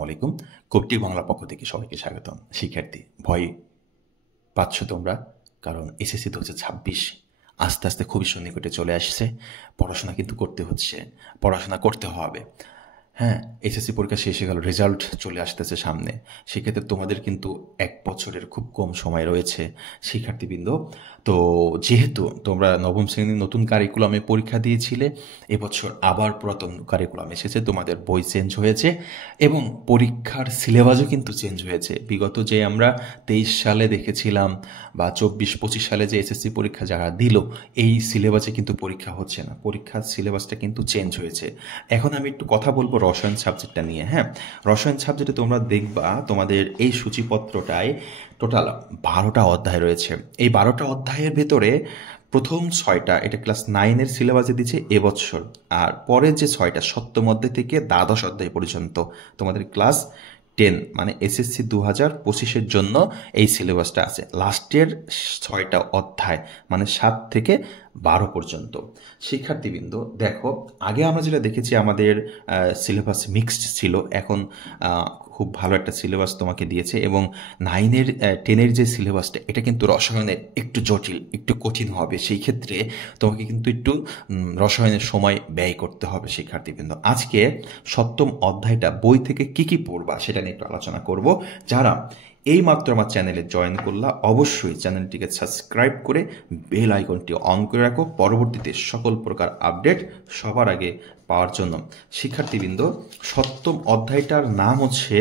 আসসালামু আলাইকুম। কবটি বাংলা পক্ষ থেকে সবাইকে স্বাগতম। শিক্ষার্থী, ভয় পাচ্ছ তোমরা? কারণ এসএসসি 2026 আস্তে আস্তে খুবই সন্নিকটে চলে আসছে। পড়াশোনা কিন্তু করতে হচ্ছে, পড়াশোনা করতে হবে। হ্যাঁ, এসএসসি পরীক্ষা শেষ হয়ে গেল, রেজাল্ট চলে আসতেছে সামনে। সেক্ষেত্রে তোমাদের কিন্তু 1 বছরের খুব কম সময় রয়েছে শিক্ষার্থীবৃন্দ। তো যেহেতু তোমরা নবম শ্রেণীর নতুন কারিকুলামে পরীক্ষা দিয়েছিলে, এবছর আবার পুরাতন কারিকুলাম এসেছে, তোমাদের বই চেঞ্জ হয়েছে এবং পরীক্ষার সিলেবাসও কিন্তু চেঞ্জ হয়েছে। বিগত যে আমরা 23 সালে দেখেছিলাম বা 24-25 সালে যে এসএসসি পরীক্ষা যারা দিল, এই সিলেবাসে কিন্তু পরীক্ষা হচ্ছে না। পরীক্ষার সিলেবাসটা কিন্তু চেঞ্জ হয়েছে। এখন আমি একটু কথা বলবো রসায়ন সাবজেক্টটা নিয়ে। হ্যাঁ, রসায়ন সাবজেক্টে তোমরা দেখবা তোমাদের এই সূচিপত্রটায় টোটাল 12টা অধ্যায় রয়েছে। এই 12টা অধ্যায়ের ভেতরে প্রথম 6টা এটা ক্লাস 9-এর সিলেবাসে দিচ্ছে এবছর, আর পরের যে 6টা সপ্তম অধ্যায় থেকে দ্বাদশ অধ্যায় পর্যন্ত তোমাদের ক্লাস 10 মানে এসএসসি 2025-এর জন্য এই সিলেবাসটা আছে। লাস্টের 6টা অধ্যায় মানে 7 থেকে 12 পর্যন্ত। শিক্ষার্থীবৃন্দ দেখো, আগে আমরা যেটা দেখেছি আমাদের সিলেবাস মিক্সড ছিল, এখন খুব ভালো একটা সিলেবাস তোমাকে দিয়েছে এবং 9-এর 10-এর যে সিলেবাসটা এটা কিন্তু রসায়নের একটু জটিল, একটু কঠিন হবে। সেই ক্ষেত্রে তোমাকে কিন্তু একটু রসায়নের সময় ব্যয় করতে হবে শিক্ষার্থীবৃন্দ। আজকে সপ্তম অধ্যায়টা বই থেকে কি পড়বা সেটা নিয়ে একটু আলোচনা করব। যারা এই মাত্র আমার চ্যানেলে জয়েন করলা, অবশ্যই চ্যানেলটিকে সাবস্ক্রাইব করে বেল আইকনটি অন করে রাখো পরবর্তীতে সকল প্রকার আপডেট সবার আগে পাওয়ার জন্য। শিক্ষার্থীবৃন্দ, সপ্তম অধ্যায়টার নাম হচ্ছে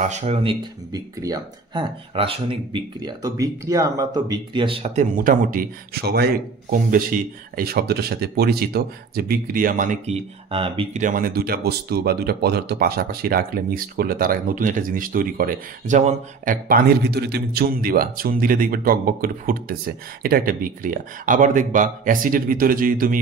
রাসায়নিক বিক্রিয়া। হ্যাঁ, রাসায়নিক বিক্রিয়া। তো বিক্রিয়া, আমরা তো বিক্রিয়ার সাথে মোটামুটি সবাই কম বেশি এই শব্দটার সাথে পরিচিত, যে বিক্রিয়া মানে কি। বিক্রিয়া মানে দুইটা বস্তু বা দুইটা পদার্থ পাশাপাশি রাখলে, মিক্সড করলে তারা নতুন একটা জিনিস তৈরি করে। যেমন এক পানির ভিতরে তুমি চুন দিবা, চুন দিলে দেখবে টকবক করে ফুটতেছে, এটা একটা বিক্রিয়া। আবার দেখবা অ্যাসিডের ভিতরে যদি তুমি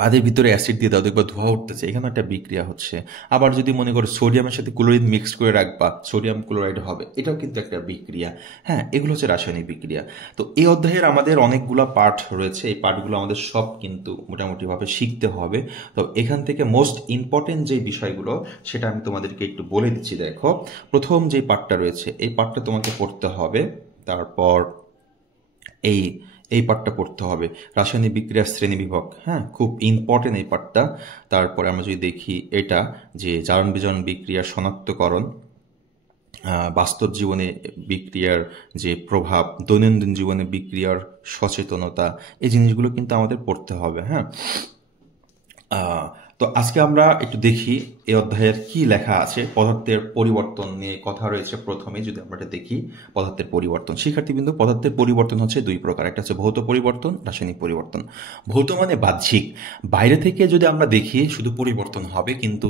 পানির ভিতরে অ্যাসিড দিয়ে দাও, দেখবা ধোঁয়া উঠতেছে, এখানে একটা বিক্রিয়া হচ্ছে। আবার যদি মনে করো সোডিয়ামের সাথে ক্লোরিন মিক্স করে রাখবা, সোডিয়াম ক্লোরাইড হবে, এটাও কিন্তু একটা বিক্রিয়া। হ্যাঁ, এগুলো হচ্ছে রাসায়নিক বিক্রিয়া। তো এই অধ্যায়ের আমাদের অনেকগুলো পার্ট রয়েছে, এই পার্টগুলো আমাদের সব কিন্তু মোটামুটিভাবে শিখতে হবে। তো এখান থেকে মোস্ট ইম্পর্টেন্ট যে বিষয়গুলো সেটা আমি তোমাদেরকে একটু বলে দিচ্ছি। দেখো, প্রথম যে পার্টটা রয়েছে এই পার্টটা তোমাকে পড়তে হবে। তারপর এই এই পার্টটা পড়তে হবে, রাসায়নিক বিক্রিয়ার শ্রেণীবিভাগ। হ্যাঁ, খুব ইম্পর্টেন্ট এই পার্টটা। তারপরে আমরা যদি দেখি এটা, যে জারণ বিজারণ বিক্রিয়ার শনাক্তকরণ, বাস্তব জীবনে বিক্রিয়ার যে প্রভাব, দৈনন্দিন জীবনে বিক্রিয়ার সচেতনতা, এই জিনিসগুলো কিন্তু আমাদের পড়তে হবে। হ্যাঁ, তো আজকে আমরা একটু দেখি এই অধ্যায়ের কি লেখা আছে। পদার্থের পরিবর্তন নিয়ে কথা রয়েছে। প্রথমে যদি আমরা দেখি পদার্থের পরিবর্তন, শিক্ষার্থীবৃন্দ, পদার্থের পরিবর্তন হচ্ছে দুই প্রকার, একটা হচ্ছে ভৌত পরিবর্তন, রাসায়নিক পরিবর্তন। ভৌত মানে বাহ্যিক, বাইরে থেকে যদি আমরা দেখি শুধু পরিবর্তন হবে, কিন্তু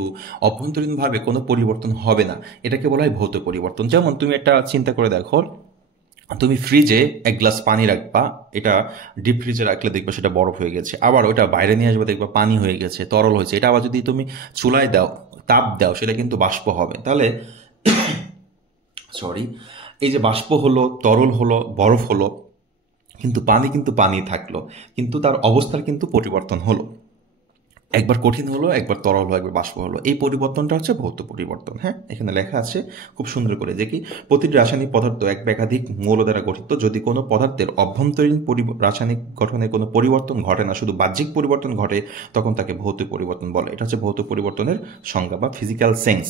অভ্যন্তরীণভাবে কোনো পরিবর্তন হবে না, এটাকে বলা হয় ভৌত পরিবর্তন। যেমন তুমি একটা চিন্তা করে দেখো, তুমি ফ্রিজে এক গ্লাস পানি রাখবা, এটা ডিপ ফ্রিজে রাখলে দেখবে সেটা বরফ হয়ে গেছে। আবার ওটা বাইরে নিয়ে আসবে, দেখবা পানি হয়ে গেছে, তরল হয়েছে। এটা আবার যদি তুমি চুলায় দাও, তাপ দাও, সেটা কিন্তু বাষ্প হবে। তাহলে সরি, এই যে বাষ্প হলো, তরল হলো, বরফ হলো, কিন্তু পানি কিন্তু পানি থাকলো, কিন্তু তার অবস্থার কিন্তু পরিবর্তন হলো। একবার কঠিন হলো, একবার তরল হলো, একবার বাষ্প হলো। এই পরিবর্তনটা হচ্ছে ভৌত পরিবর্তন। হ্যাঁ, এখানে লেখা আছে খুব সুন্দর করে, যে কি প্রতিটি রাসায়নিক পদার্থ এক বা একাধিক মৌল দ্বারা গঠিত। যদি কোনো পদার্থের অভ্যন্তরীণ রাসায়নিক গঠনে কোনো পরিবর্তন ঘটে না, শুধু বাহ্যিক পরিবর্তন ঘটে, তখন তাকে ভৌত পরিবর্তন বলে। এটা হচ্ছে ভৌত পরিবর্তনের সংজ্ঞা বা ফিজিক্যাল সেন্স।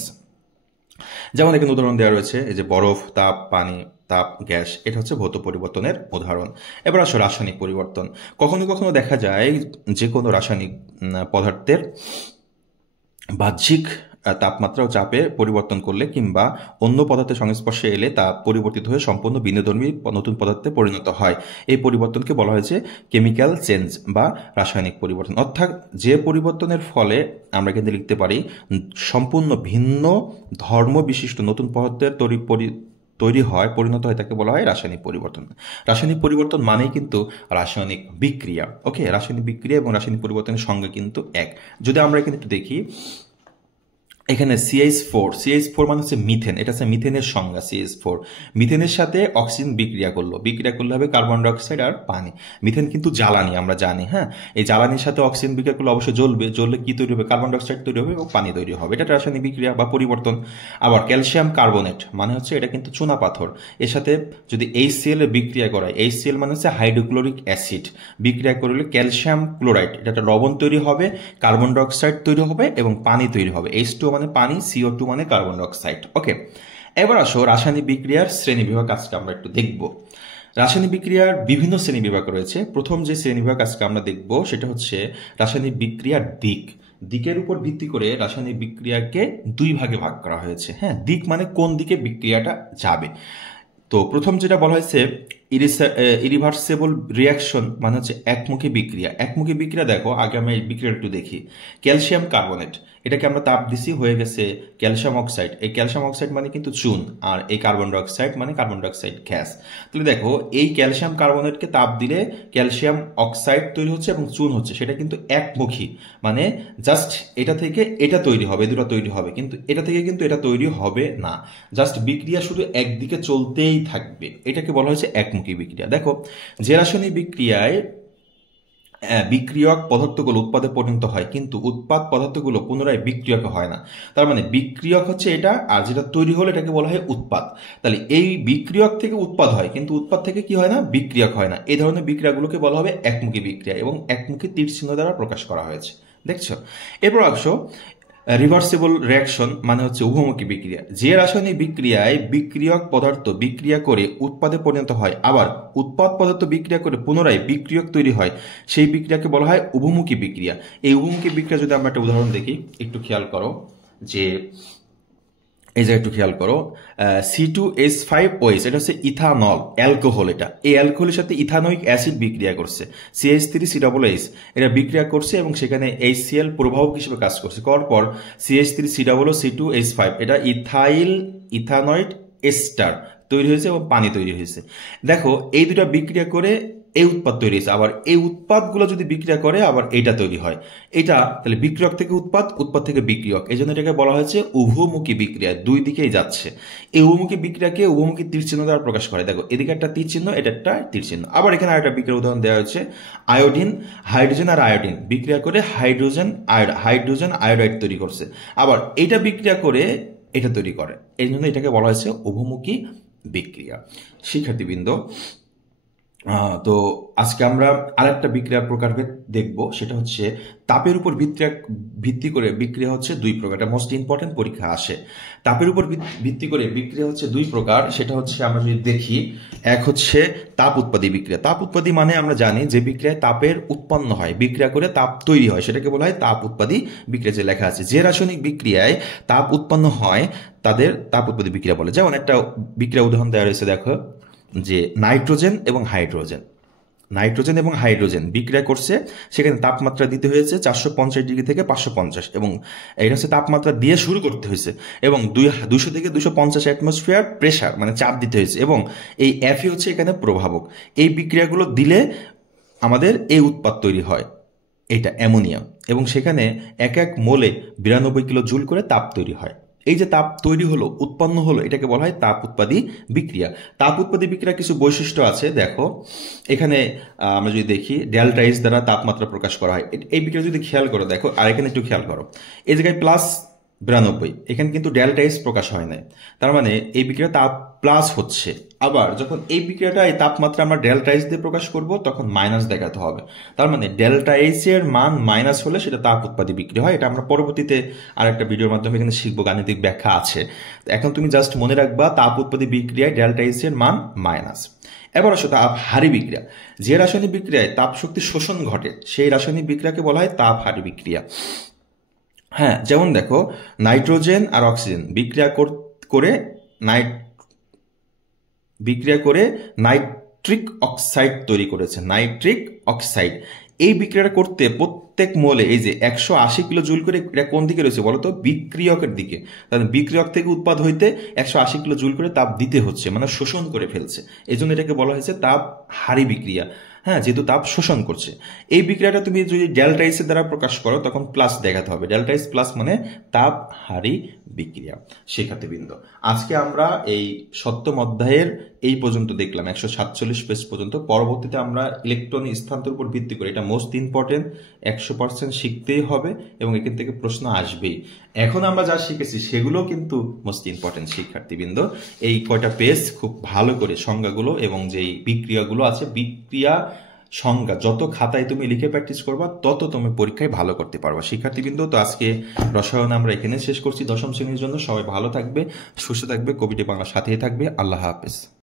যেমন এখানে উদাহরণ দেওয়া রয়েছে, এই যে বরফ, তাপ, পানি, তাপ, গ্যাস, এটা হচ্ছে ভৌত পরিবর্তনের উদাহরণ। এবার আসো রাসায়নিক পরিবর্তন। কখনো কখনো দেখা যায় যে কোনো রাসায়নিক পদার্থের বাহ্যিক তাপমাত্রা ও চাপে পরিবর্তন করলে কিংবা অন্য পদার্থের সংস্পর্শে এলে তা পরিবর্তিত হয়ে সম্পূর্ণ ভিন্নধর্মী নতুন পদার্থে পরিণত হয়। এই পরিবর্তনকে বলা হয়েছে কেমিক্যাল চেঞ্জ বা রাসায়নিক পরিবর্তন। অর্থাৎ যে পরিবর্তনের ফলে আমরা কিন্তু লিখতে পারি সম্পূর্ণ ভিন্ন ধর্ম বিশিষ্ট নতুন পদার্থের তৈরি হয়, পরিণত হয়, তাকে বলা হয় রাসায়নিক পরিবর্তন। রাসায়নিক পরিবর্তন মানেই কিন্তু রাসায়নিক বিক্রিয়া। ওকে, রাসায়নিক বিক্রিয়া এবং রাসায়নিক পরিবর্তনের সঙ্গে কিন্তু এক। যদি আমরা এখানে একটু দেখি, এখানে CH4 মানে হচ্ছে মিথেন, এটা হচ্ছে মিথেনের সংজ্ঞা। CH4 মিথেনের সাথে অক্সিজেন বিক্রিয়া করলে হবে কার্বন ডাইঅক্সাইড আর পানি। মিথেন কিন্তু জ্বালানি, আমরা জানি। হ্যাঁ, এই জ্বালানির সাথে অক্সিজেন বিক্রিয়া করলে অবশ্যই জ্বললে কি তৈরি হবে? কার্বন ডাইঅক্সাইড তৈরি হবে এবং পানি তৈরি হবে। এটা রাসায়নিক বিক্রিয়া বা পরিবর্তন। আবার ক্যালসিয়াম কার্বনেট মানে হচ্ছে এটা কিন্তু চুনা পাথর, এর সাথে যদি HCl এর বিক্রিয়া করায়, HCl মানে হচ্ছে হাইড্রোক্লোরিক অ্যাসিড, বিক্রিয়া করলে ক্যালসিয়াম ক্লোরাইড, এটা একটা লবণ তৈরি হবে, কার্বন ডাইঅক্সাইড তৈরি হবে এবং পানি তৈরি হবে। H2 মানে পানি, CO2 মানে কার্বন ডাইঅক্সাইড। ওকে, এবার আসো রাসায়নিক বিক্রিয়ার শ্রেণীবিভাগ আজকে আমরা একটু দেখব। রাসায়নিক বিক্রিয়ার বিভিন্ন শ্রেণীবিভাগ রয়েছে। প্রথম যে শ্রেণীবিভাগ আজকে আমরা দেখব সেটা হচ্ছে রাসায়নিক বিক্রিয়ার দিকের উপর ভিত্তি করে রাসায়নিক বিক্রিয়াকে দুই ভাগে ভাগ করা হয়েছে। হ্যাঁ, দিক মানে কোন দিকে বিক্রিয়াটা যাবে। তো প্রথম যেটা বলা হয়েছে ইরিভার্সেবল রিয়াকশন মানে হচ্ছে একমুখী বিক্রিয়া। একমুখী বিক্রিয়া দেখো, আগে আমরা এই বিক্রিয়া একটু দেখি। ক্যালসিয়াম কার্বনেট, এটাকে আমরা তাপ দিছি, হয়ে গেছে ক্যালসিয়াম অক্সাইড। এই ক্যালসিয়াম অক্সাইড মানে কিন্তু চুন, আর এই কার্বন ডাইঅক্সাইড মানে কার্বন ডাইঅক্সাইড গ্যাস। তাহলে দেখো, এই ক্যালসিয়াম কার্বনেটকে তাপ দিলে ক্যালসিয়াম অক্সাইড তৈরি হচ্ছে এবং চুন হচ্ছে, সেটা কিন্তু একমুখী, মানে জাস্ট এটা থেকে এটা তৈরি হবে, দুটো তৈরি হবে, কিন্তু এটা থেকে কিন্তু এটা তৈরি হবে না। জাস্ট বিক্রিয়া শুধু একদিকে চলতেই থাকবে, এটাকে বলা হয়েছে একমুখী বিক্রিয়া। দেখো, যে রাসায়নিক বিক্রিয়ায় বিক্রিয়ক পদার্থগুলো উৎপাদে পরিণত হয়, কিন্তু উৎপাদ পদার্থগুলো পুনরায় বিক্রিয়ক হয় না। তার মানে বিক্রিয়ক হচ্ছে এটা, আর যেটা তৈরি হলো এটাকে বলা হয় উৎপাদ। তাহলে এই বিক্রিয়ক থেকে উৎপাদ হয়, কিন্তু উৎপাদ থেকে কি হয় না? বিক্রিয়ক হয় না। এই ধরনের বিক্রিয়াগুলোকে বলা হবে একমুখী বিক্রিয়া, এবং একমুখী তীর চিহ্ন দ্বারা প্রকাশ করা হয়েছে। দেখছো? এরপর আসো রিভার্সিবল রিয়াকশন মানে হচ্ছে উভমুখী বিক্রিয়া। যে রাসায়নিক বিক্রিয়ায় বিক্রিয়ক পদার্থ বিক্রিয়া করে উৎপাদে পরিণত হয়, আবার উৎপাদ পদার্থ বিক্রিয়া করে পুনরায় বিক্রিয়ক তৈরি হয়, সেই বিক্রিয়াকে বলা হয় উভমুখী বিক্রিয়া। এই উভমুখী বিক্রিয়া যদি আমরা একটা উদাহরণ দেখি, একটু খেয়াল করো যে এই যে একটু খেয়াল করো, C2H5OH, এটা হচ্ছে ইথানল, অ্যালকোহল। এটা এই অ্যালকোহলের সাথে ইথানোয়িক অ্যাসিড বিক্রিয়া করছে, CH3COOH, এটা বিক্রিয়া করছে এবং সেখানে HCl প্রভাবক হিসেবে কাজ করছে। করার পর CH3COOC2H5, এটা ইথানয়েড এস্টার তৈরি হয়েছে এবং পানি তৈরি হয়েছে। দেখো, এই দুটা বিক্রিয়া করে এই উৎপাদ তৈরি হয়েছে। আবার এই উৎপাদগুলো যদি বিক্রিয়া করে আবার এইটা তৈরি হয়, এটা তাহলে বিক্রিয়ক থেকে উৎপাদ, উৎপাদ থেকে বিক্রিয়ক। এই জন্য এটাকে বলা হয়েছে উভমুখী বিক্রিয়া, দুই দিকেই যাচ্ছে। এই উভমুখী বিক্রিয়াকে উভমুখী তীর চিহ্ন দ্বারা প্রকাশ করে। দেখো, এদিকে একটা তীর চিহ্ন, এটা একটা তীর চিহ্ন। আবার এখানে আরেকটা বিক্রিয়ার উদাহরণ দেওয়া হচ্ছে, আয়োডিন, হাইড্রোজেন আর আয়োডিন বিক্রিয়া করে হাইড্রোজেন আয়োডাইড তৈরি করছে। আবার এটা বিক্রিয়া করে এটা তৈরি করে, এই জন্য এটাকে বলা হয়েছে উভমুখী বিক্রিয়া। শিক্ষার্থীবৃন্দ, তো আজকে আমরা আরেকটা বিক্রিয়ার প্রকারভেদ দেখব, সেটা হচ্ছে তাপের উপর ভিত্তি করে বিক্রিয়া হচ্ছে দুই প্রকার। এটা মোস্ট ইম্পর্টেন্ট, পরীক্ষা আসে। তাপের উপর ভিত্তি করে বিক্রিয়া হচ্ছে দুই প্রকার, সেটা হচ্ছে আমরা যদি দেখি, এক হচ্ছে তাপ উৎপাদী বিক্রিয়া। তাপ উৎপাদী মানে আমরা জানি যে বিক্রিয়ায় তাপের উৎপন্ন হয়, বিক্রিয়া করে তাপ তৈরি হয়, সেটাকে বলা হয় তাপ উৎপাদী বিক্রিয়া। যে লেখা আছে, যে রাসায়নিক বিক্রিয়ায় তাপ উৎপন্ন হয় তাদের তাপ উৎপাদী বিক্রিয়া বলে। যেমন একটা বিক্রিয়া উদাহরণ দেওয়া রয়েছে, দেখো যে নাইট্রোজেন এবং হাইড্রোজেন বিক্রিয়া করছে, সেখানে তাপমাত্রা দিতে হয়েছে 450 ডিগ্রি থেকে 550, এবং এটা হচ্ছে তাপমাত্রা দিয়ে শুরু করতে হয়েছে, এবং 200 থেকে 250 অ্যাটমসফিয়ার প্রেশার মানে চাপ দিতে হয়েছে, এবং এই Fe হচ্ছে এখানে প্রভাবক। এই বিক্রিয়াগুলো দিলে আমাদের এই উৎপাদ তৈরি হয়, এটা অ্যামোনিয়া, এবং সেখানে এক এক মোলে 92 কিলো জুল করে তাপ তৈরি হয়। এই যে তাপ তৈরি হলো, উৎপন্ন হলো, এটাকে বলা হয় তাপ উৎপাদী বিক্রিয়া। তাপ উৎপাদী বিক্রিয়ার কিছু বৈশিষ্ট্য আছে। দেখো, এখানে আমরা যদি দেখি, ডেল্টা এইচ দ্বারা তাপমাত্রা প্রকাশ করা হয়। এই বিক্রিয়া যদি খেয়াল করো, দেখো, আর এখানে একটু খেয়াল করো, এই জায়গায় +92, এখানে কিন্তু ডেল্টা এইচ প্রকাশ হয় নাই, তার মানে এই বিক্রিয়া তাপ প্লাস হচ্ছে। আবার যখন এই বিক্রিয়াটা, এই তাপমাত্রা আমরা ডেল্টা এইচ দিয়ে প্রকাশ করব, তখন মাইনাস দেখাতে হবে। তার মানে ডেল্টা এইচ এর মান মাইনাস হলে সেটা তাপ উৎপাদী বিক্রিয়া হয়। এটা আমরা পরবর্তীতে আর একটা ভিডিওর মাধ্যমে এখানে শিখবো, গাণিতিক ব্যাখ্যা আছে। এখন তুমি জাস্ট মনে রাখবা, তাপ উৎপাদী বিক্রিয়ায় ডেল্টা এইচ এর মান মাইনাস। এবার আসো তাপ হারি বিক্রিয়া। যে রাসায়নিক বিক্রিয়ায় তাপ শক্তি শোষণ ঘটে, সেই রাসায়নিক বিক্রিয়াকে বলা হয় তাপ হারি বিক্রিয়া। হ্যাঁ, যেমন দেখো, নাইট্রোজেন আর অক্সিজেন বিক্রিয়া করে নাইট্রিক অক্সাইড তৈরি করেছে, নাইট্রিক অক্সাইড। এই বিক্রিয়াটা করতে প্রত্যেক মোলে এই যে 180 কিলো জুল করে, এটা কোন দিকে রয়েছে বলতো? বিক্রিয়কের দিকে। তাহলে বিক্রিয়ক থেকে উৎপাদ হইতে 180 কিলো জুল করে তাপ দিতে হচ্ছে, মানে শোষণ করে ফেলছে। এই জন্য এটাকে বলা হয়েছে তাপ হারি বিক্রিয়া। হ্যাঁ, যেহেতু তাপ শোষণ করছে। এই বিক্রিয়াটা তুমি যদি ডেল্টা এস এর দ্বারা প্রকাশ করো তখন প্লাস দেখাতে হবে। ডেল্টা এস প্লাস মানে তাপ হারি বিক্রিয়া। শিক্ষার্থীবৃন্দ, আজকে আমরা এই সপ্তম অধ্যায়ের এই পর্যন্ত দেখলাম, 147 পেজ পর্যন্ত। পরবর্তীতে আমরা ইলেকট্রন স্থানান্তর উপর ভিত্তি করে, এটা মোস্ট ইম্পর্টেন্ট, 100% শিখতেই হবে এবং এখান থেকে প্রশ্ন আসবেই। এখন আমরা যা শিখেছি সেগুলো কিন্তু মোস্ট ইম্পর্টেন্ট শিক্ষার্থীবৃন্দ। এই কয়টা পেজ খুব ভালো করে সংজ্ঞাগুলো এবং যেই বিক্রিয়াগুলো আছে, বিক্রিয়া সংজ্ঞা যত খাতায় তুমি লিখে প্র্যাকটিস করবা তত তুমি পরীক্ষায় ভালো করতে পারবা শিক্ষার্থীবৃন্দ। তো আজকে রসায়ন আমরা এখানে শেষ করছি দশম শ্রেণীর জন্য। সবাই ভালো থাকবে, সুস্থ থাকবে, কবিটি বাংলার সাথেই থাকবে। আল্লাহ হাফেজ।